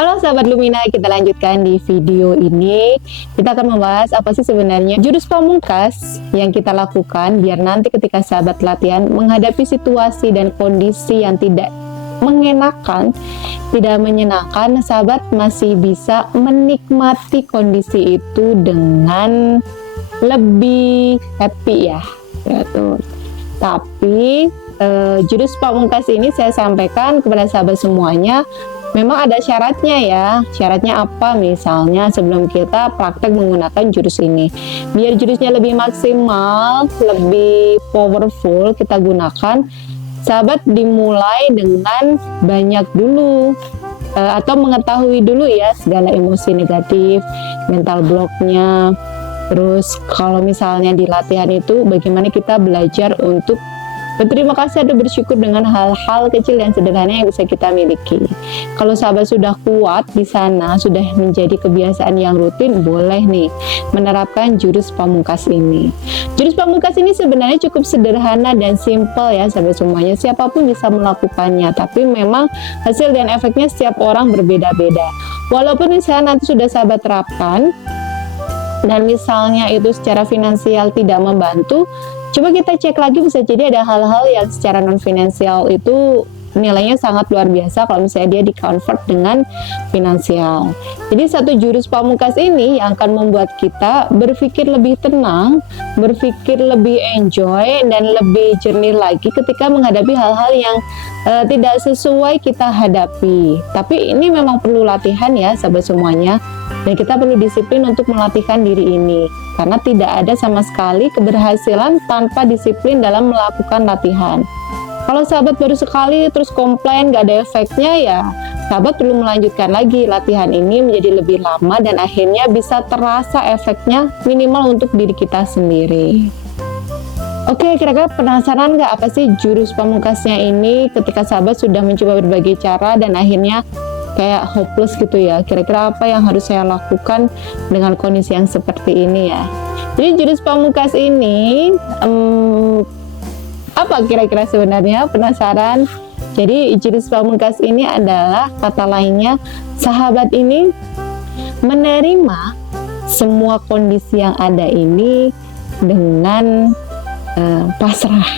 Halo sahabat Lumina, kita lanjutkan di video ini. Kita akan membahas apa sih sebenarnya jurus pamungkas yang kita lakukan biar nanti ketika sahabat latihan menghadapi situasi dan kondisi yang tidak mengenakan, tidak menyenangkan, sahabat masih bisa menikmati kondisi itu dengan lebih happy ya. Tapi jurus pamungkas ini saya sampaikan kepada sahabat semuanya, memang ada syaratnya ya. Syaratnya apa? Misalnya sebelum kita praktek menggunakan jurus ini, biar jurusnya lebih maksimal, lebih powerful kita gunakan, sahabat dimulai dengan banyak dulu atau mengetahui dulu ya segala emosi negatif, mental blocknya. Terus kalau misalnya di latihan itu bagaimana kita belajar untuk berterima kasih dan bersyukur dengan hal-hal kecil dan sederhana yang bisa kita miliki. Kalau sahabat sudah kuat di sana, sudah menjadi kebiasaan yang rutin, boleh nih menerapkan jurus pamungkas ini. Jurus pamungkas ini sebenarnya cukup sederhana dan simple ya sahabat semuanya. Siapapun bisa melakukannya, tapi memang hasil dan efeknya setiap orang berbeda-beda. Walaupun misalnya nanti sudah sahabat terapkan, dan misalnya itu secara finansial tidak membantu, coba kita cek lagi, bisa jadi ada hal-hal yang secara non finansial itu nilainya sangat luar biasa kalau misalnya dia di convert dengan finansial. Jadi satu jurus pamungkas ini yang akan membuat kita berpikir lebih tenang, berpikir lebih enjoy dan lebih jernih lagi ketika menghadapi hal-hal yang tidak sesuai kita hadapi. Tapi ini memang perlu latihan ya sahabat semuanya, dan kita perlu disiplin untuk melatihkan diri ini, karena tidak ada sama sekali keberhasilan tanpa disiplin dalam melakukan latihan. Kalau sahabat baru sekali terus komplain gak ada efeknya, ya sahabat perlu melanjutkan lagi latihan ini menjadi lebih lama dan akhirnya bisa terasa efeknya minimal untuk diri kita sendiri. Oke, kira-kira penasaran gak apa sih jurus pamungkasnya ini ketika sahabat sudah mencoba berbagai cara dan akhirnya kayak hopeless gitu ya? Kira-kira apa yang harus saya lakukan dengan kondisi yang seperti ini ya? Jadi jurus pamungkas ini apa kira-kira sebenarnya? Penasaran? Jadi jurus pamungkas ini adalah, kata lainnya, sahabat ini menerima semua kondisi yang ada ini dengan pasrah.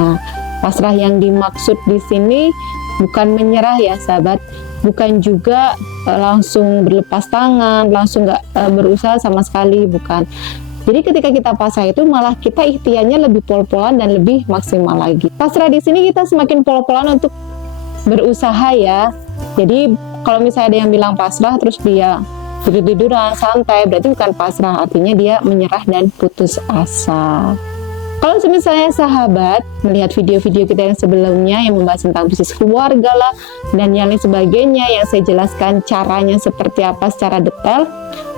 Nah, pasrah yang dimaksud di sini bukan menyerah ya sahabat, bukan juga langsung berlepas tangan, langsung nggak berusaha sama sekali, bukan. Jadi ketika kita pasrah itu malah kita ikhtiarnya lebih pol-polan dan lebih maksimal lagi. Pasrah di sini kita semakin pol-polan untuk berusaha ya. Jadi kalau misalnya ada yang bilang pasrah terus dia tidur-tiduran santai, berarti bukan pasrah, artinya dia menyerah dan putus asa. Kalau misalnya sahabat melihat video-video kita yang sebelumnya yang membahas tentang bisnis keluarga lah dan yang lain sebagainya, yang saya jelaskan caranya seperti apa secara detail,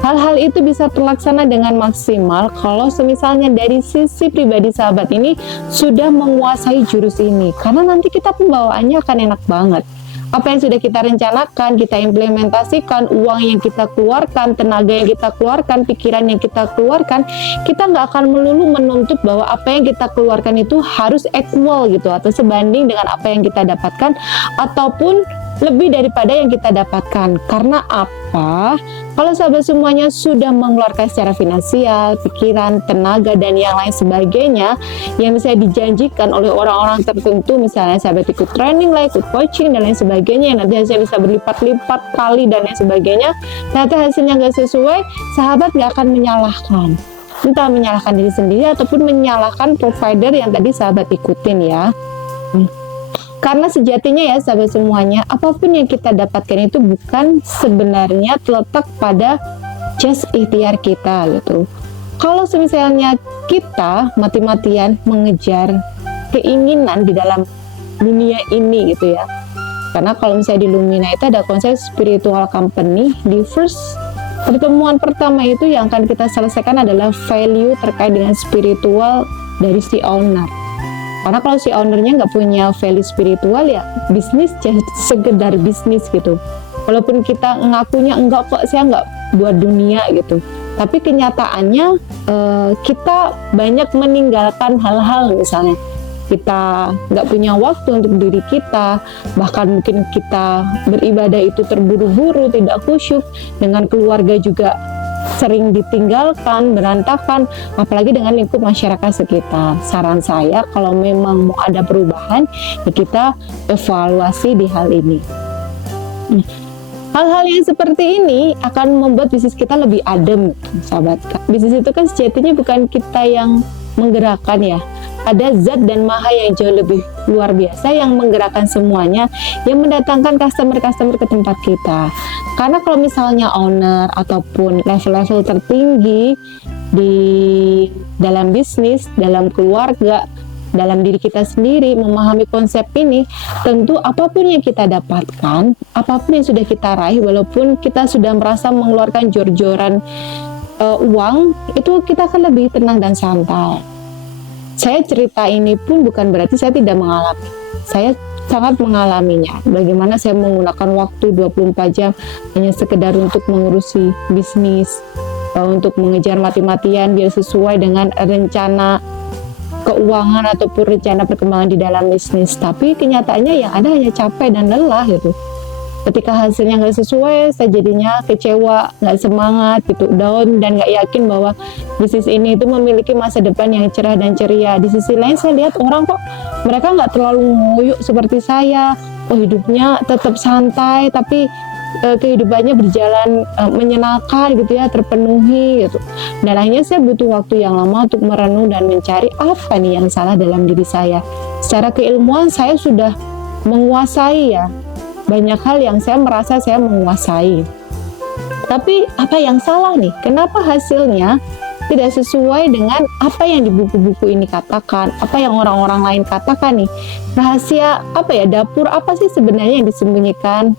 hal-hal itu bisa terlaksana dengan maksimal kalau misalnya dari sisi pribadi sahabat ini sudah menguasai jurus ini, karena nanti kita pembawaannya akan enak banget. Apa yang sudah kita rencanakan, kita implementasikan, uang yang kita keluarkan, tenaga yang kita keluarkan, pikiran yang kita keluarkan, kita nggak akan melulu menuntut bahwa apa yang kita keluarkan itu harus equal gitu, atau sebanding dengan apa yang kita dapatkan, ataupun lebih daripada yang kita dapatkan. Karena apa? Kalau sahabat semuanya sudah mengeluarkan secara finansial, pikiran, tenaga, dan yang lain sebagainya yang bisa dijanjikan oleh orang-orang tertentu, misalnya sahabat ikut training lah, ikut coaching, dan lain sebagainya, yang nanti hasilnya bisa berlipat-lipat kali dan lain sebagainya, ternyata hasilnya nggak sesuai, sahabat nggak akan menyalahkan. Entah menyalahkan diri sendiri ataupun menyalahkan provider yang tadi sahabat ikutin ya. Karena sejatinya ya sahabat semuanya, apapun yang kita dapatkan itu bukan sebenarnya terletak pada just ikhtiar kita gitu. Kalau misalnya kita mati-matian mengejar keinginan di dalam dunia ini gitu ya. Karena kalau misalnya di Lumina itu ada konsep spiritual company, di first pertemuan pertama itu yang akan kita selesaikan adalah value terkait dengan spiritual dari si owner. Karena kalau si ownernya nggak punya value spiritual, ya bisnis just sekedar bisnis gitu. Walaupun kita ngakunya enggak kok, saya nggak buat dunia gitu, tapi kenyataannya kita banyak meninggalkan hal-hal misalnya kita nggak punya waktu untuk diri kita, bahkan mungkin kita beribadah itu terburu-buru, tidak khusyuk, dengan keluarga juga sering ditinggalkan, berantakan, apalagi dengan lingkup masyarakat sekitar. Saran saya, kalau memang mau ada perubahan, ya kita evaluasi di hal ini. Hal-hal yang seperti ini akan membuat bisnis kita lebih adem, sahabat. Bisnis itu kan sejatinya bukan kita yang menggerakkan ya. Ada zat dan maha yang jauh lebih luar biasa yang menggerakkan semuanya, yang mendatangkan customer-customer ke tempat kita. Karena kalau misalnya owner ataupun level-level tertinggi di dalam bisnis, dalam keluarga, dalam diri kita sendiri memahami konsep ini, tentu apapun yang kita dapatkan, apapun yang sudah kita raih, walaupun kita sudah merasa mengeluarkan jor-joran uang, itu kita akan lebih tenang dan santai. Saya cerita ini pun bukan berarti saya tidak mengalami. Saya sangat mengalaminya. Bagaimana saya menggunakan waktu 24 jam hanya sekedar untuk mengurusi bisnis, untuk mengejar mati-matian biar sesuai dengan rencana keuangan ataupun rencana perkembangan di dalam bisnis. Tapi kenyataannya yang ada hanya capek dan lelah gitu. Ketika hasilnya nggak sesuai, saya jadinya kecewa, nggak semangat gitu, down, dan nggak yakin bahwa bisnis ini itu memiliki masa depan yang cerah dan ceria. Di sisi lain saya lihat orang kok mereka nggak terlalu ngoyo seperti saya, hidupnya tetap santai tapi kehidupannya berjalan menyenangkan gitu ya, terpenuhi gitu. Dan akhirnya saya butuh waktu yang lama untuk merenung dan mencari apa nih yang salah dalam diri saya. Secara keilmuan saya sudah menguasai ya, banyak hal yang saya merasa saya menguasai. Tapi apa yang salah nih? Kenapa hasilnya tidak sesuai dengan apa yang di buku-buku ini katakan, apa yang orang-orang lain katakan nih? Rahasia apa ya, dapur apa sih sebenarnya yang disembunyikan?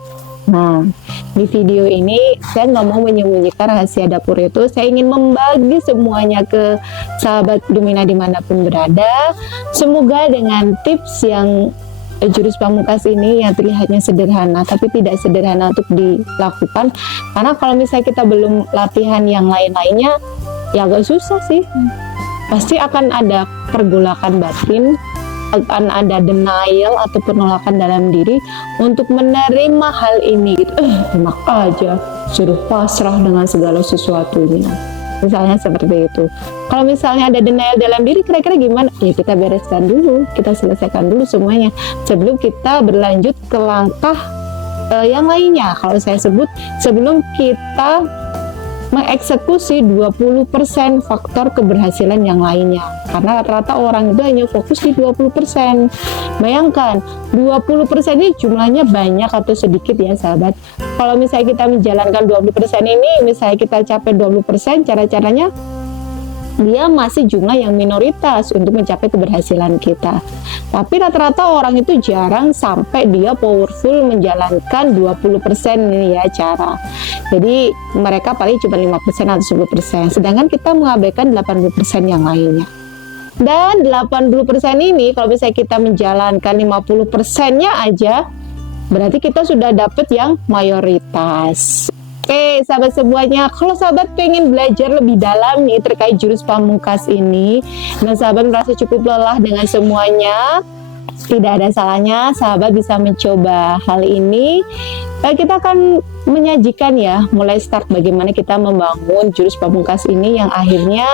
Nah, di video ini saya nggak mau menyembunyikan rahasia dapur itu. Saya ingin membagi semuanya ke sahabat Lumina dimanapun berada. Semoga dengan tips yang jurus pamungkas ini yang terlihatnya sederhana tapi tidak sederhana untuk dilakukan, karena kalau misalnya kita belum latihan yang lain-lainnya ya agak susah sih. Pasti akan ada pergolakan batin, akan ada denial atau penolakan dalam diri untuk menerima hal ini gitu. Enak aja, suruh pasrah dengan segala sesuatunya. Misalnya seperti itu. Kalau misalnya ada denial dalam diri, kira-kira gimana? Ya kita bereskan dulu, kita selesaikan dulu semuanya sebelum kita berlanjut ke langkah yang lainnya. Kalau saya sebut, sebelum kita mengeksekusi 20% faktor keberhasilan yang lainnya. Karena rata-rata orang itu hanya fokus di 20%. Bayangkan, 20% ini jumlahnya banyak atau sedikit ya sahabat. Kalau misalnya kita menjalankan 20% ini, misalnya kita capai 20%, cara-caranya dia masih jumlah yang minoritas untuk mencapai keberhasilan kita. Tapi rata-rata orang itu jarang sampai dia powerful menjalankan 20% ini ya cara. Jadi mereka paling cuma 5% atau 10%. Sedangkan kita mengabaikan 80% yang lainnya. Dan 80% ini kalau misalnya kita menjalankan 50%-nya aja, berarti kita sudah dapat yang mayoritas. Oke, sahabat semuanya, kalau sahabat pengen belajar lebih dalam nih terkait jurus pamungkas ini, dan sahabat merasa cukup lelah dengan semuanya, tidak ada salahnya sahabat bisa mencoba hal ini. Kita akan menyajikan ya, mulai start bagaimana kita membangun jurus pamungkas ini yang akhirnya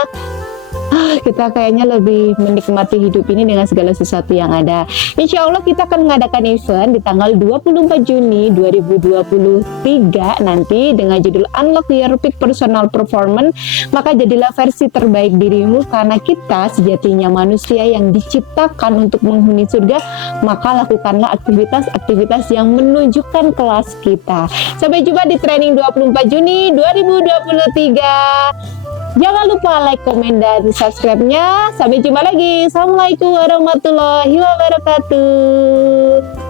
kita kayaknya lebih menikmati hidup ini dengan segala sesuatu yang ada. Insya Allah kita akan mengadakan event di tanggal 24 Juni 2023 nanti dengan judul Unlock Your Peak Personal Performance. Maka jadilah versi terbaik dirimu, karena kita sejatinya manusia yang diciptakan untuk menghuni surga. Maka lakukanlah aktivitas-aktivitas yang menunjukkan kelas kita. Sampai jumpa di training 24 Juni 2023. Jangan lupa like, komen, dan subscribe-nya. Sampai jumpa lagi. Assalamualaikum warahmatullahi wabarakatuh.